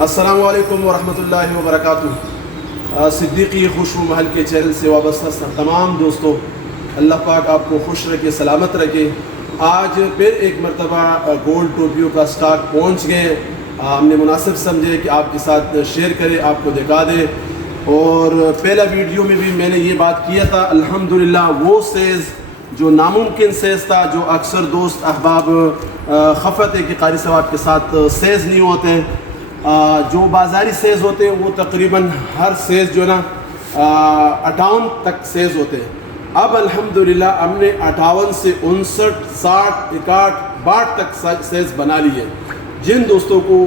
السلام علیکم ورحمۃ اللہ وبرکاتہ۔ صدیقی خوشبو محل کے چینل سے وابستہ تمام دوستوں، اللہ پاک آپ کو خوش رکھے، سلامت رکھے۔ آج پھر ایک مرتبہ گولڈ ٹوپیوں کا سٹاک پہنچ گئے، ہم نے مناسب سمجھے کہ آپ کے ساتھ شیئر کرے، آپ کو دکھا دے۔ اور پہلا ویڈیو میں بھی میں نے یہ بات کیا تھا، الحمدللہ وہ سیز جو ناممکن سیز تھا، جو اکثر دوست احباب خفت ہے کہ قاری صاحب آپ کے ساتھ سیز نہیں ہوتے ہیں، جو بازاری سیز ہوتے ہیں وہ تقریباً ہر سیز جو ہے نا 58 تک سیز ہوتے ہیں۔ اب الحمدللہ ہم نے 58 سے 59، 60، 61، 62 تک سیز بنا لی ہے۔ جن دوستوں کو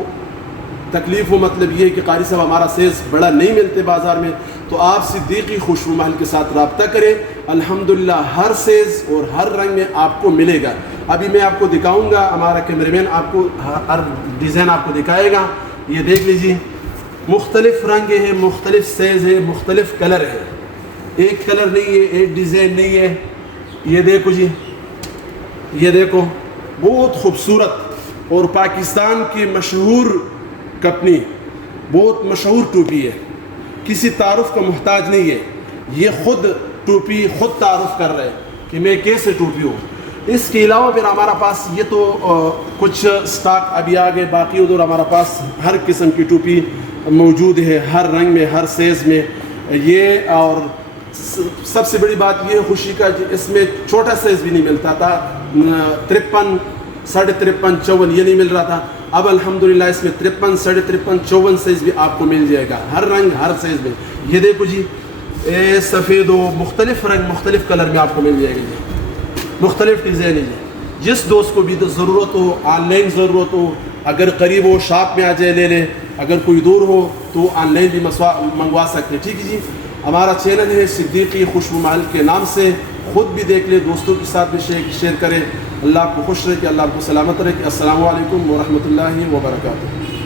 تکلیف ہو، مطلب یہ کہ قاری صاحب ہمارا سیز بڑا نہیں ملتے بازار میں، تو آپ صدیقی خوشبو محل کے ساتھ رابطہ کریں، الحمدللہ ہر سیز اور ہر رنگ میں آپ کو ملے گا۔ ابھی میں آپ کو دکھاؤں گا، ہمارا کیمرہ مین آپ کو ہر ڈیزائن آپ کو دکھائے گا۔ یہ دیکھ لیجیے، مختلف رنگ ہے، مختلف سیز ہے، مختلف کلر ہے، ایک کلر نہیں ہے، ایک ڈیزائن نہیں ہے۔ یہ دیکھو جی، یہ دیکھو، بہت خوبصورت اور پاکستان کی مشہور کپنی، بہت مشہور ٹوپی ہے، کسی تعارف کا محتاج نہیں ہے۔ یہ خود ٹوپی خود تعارف کر رہے ہیں کہ میں کیسے ٹوپی ہوں۔ اس کے علاوہ پھر ہمارا پاس یہ تو کچھ سٹاک ابھی آگے، باقی ادھر ہمارا پاس ہر قسم کی ٹوپی موجود ہے، ہر رنگ میں، ہر سیز میں۔ یہ اور سب سے بڑی بات یہ خوشی کا، اس میں چھوٹا سیز بھی نہیں ملتا تھا، 53، 53.5، 54 یہ نہیں مل رہا تھا۔ اب الحمدللہ اس میں 53، 53.5، 54 سیز بھی آپ کو مل جائے گا، ہر رنگ ہر سیز میں۔ یہ دیکھو جی، سفید و مختلف رنگ مختلف کلر میں آپ کو مل جائے گا جی، مختلف ڈیزائن ہے جی۔ جس دوست کو بھی ضرورت ہو، آن لائن ضرورت ہو، اگر قریب ہو شاپ میں آ جائے لے لیں، اگر کوئی دور ہو تو آن لائن بھی منگوا سکتے ہیں، ٹھیک ہے جی۔ ہمارا چینل ہے صدیقی خوشبو محل کے نام سے، خود بھی دیکھ لیں، دوستوں کے ساتھ بھی شیئر کریں۔ اللہ آپ کو خوش رکھے، اللہ آپ کو سلامت رکھے۔ السلام علیکم ورحمۃ اللہ وبرکاتہ۔